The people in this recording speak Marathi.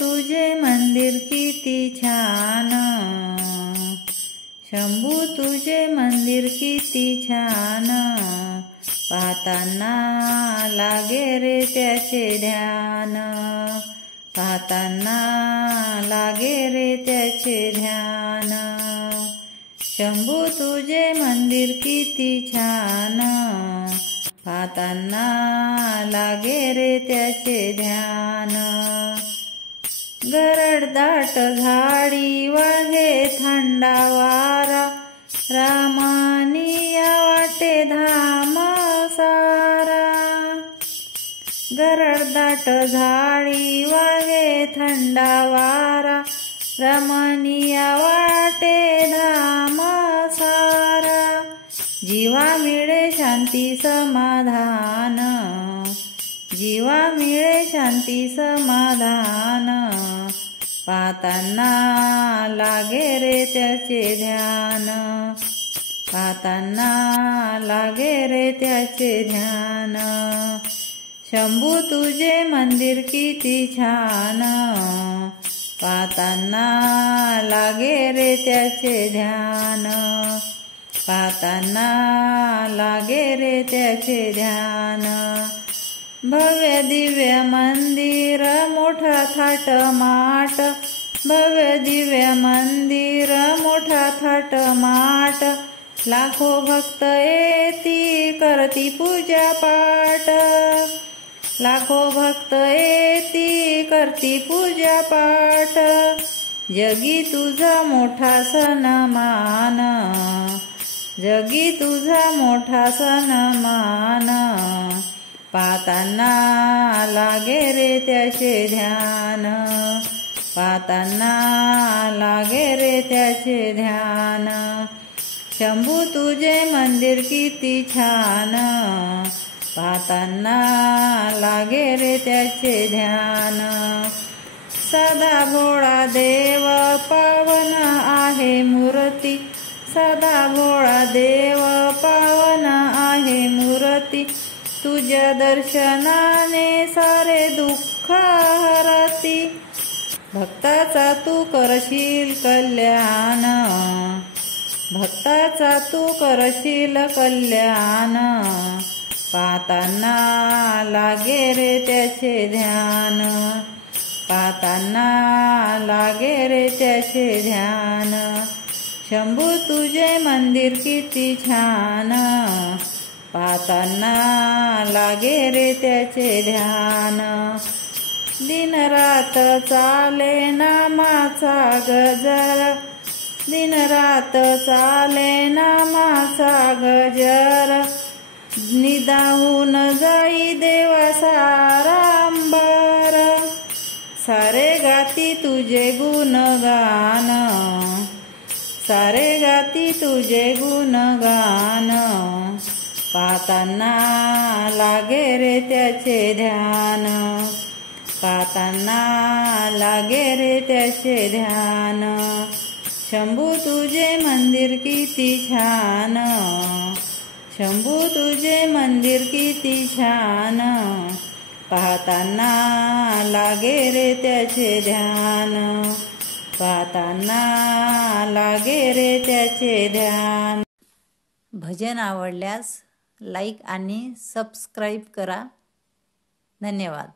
तुझे मंदिर किती छान, शंभू तुझे मंदिर किती छान, पाहताना लागे रे त्याचे ध्यान, पाहताना लागे रे त्याचे ध्यान। शंभू तुझे मंदिर किती छान, पाहताना लागे रे त्याचे ध्यान। घरडदाट झाडी वाहे थंडा वारा, रामानिया वाटे धाम सारा। घरडदाट झाडी वाहे थंडा वारा, रमणीया वाटे धाम सारा। जीवा मिळे शांती समाधान, जीवा मिळे शांती समाधान, पाहताना लागे रे त्याचे ध्यान, पाहताना लागे रे त्याचे ध्यान। शंभू तुझे मंदिर किती छान, पाहताना लागे रे त्याचे ध्यान, पाहताना लागे रे त्याचे ध्यान। भव्य दिव्य मंदिर मोठा थाटमाट, भव्य दिव्य मंदिर मोठा थाटमाट, लाखो भक्त येती करती पूजा पाठ, लाखो भक्त येती करती पूजा पाठ। जगी तुझा मोठा सन्मान, जगी तुझा मोठा सन्मान, पाहताना लागे रे त्याचे ध्यान, पाहताना लागे रे त्याचे ध्यान। शंभू तुझे मंदिर किती छान, पाहताना लागे रे त्याचे ध्यान। सदा भोळा देव पावन आहे मूर्ती, सदा भोळा देव पावन आहे मूर्ती, तुझ्या दर्शनाने सारे दुःख हरती। भक्ताचा तू करशील कल्याण, भक्ताचा तू करशील कल्याण, पाहताना लागे रे त्याचे ध्यान, पाहताना लागे रे त्याचे ध्यान। शंभू तुझे मंदिर किती छान, पाहताना लागे रे त्याचे ध्यान। दिन रात चाले नामाचा गजर, दिन रात चाले नामाचा गजर, निदाहून जाई देवा सारा अंबर, सारे गाती तुझे गुणगान, सारे गाती तुझे गुणगान, पाहताना लागे रे त्याचे ध्यान, पाहताना लागे रे त्याचे ध्यान। शंभू तुझे मंदिर किती छान, शंभू तुझे मंदिर किती छान, पाहताना लागे रे त्याचे ध्यान, पाहताना लागे रे त्याचे ध्यान। भजन आवडल्यास लाईक आणि सबस्क्राईब करा। धन्यवाद।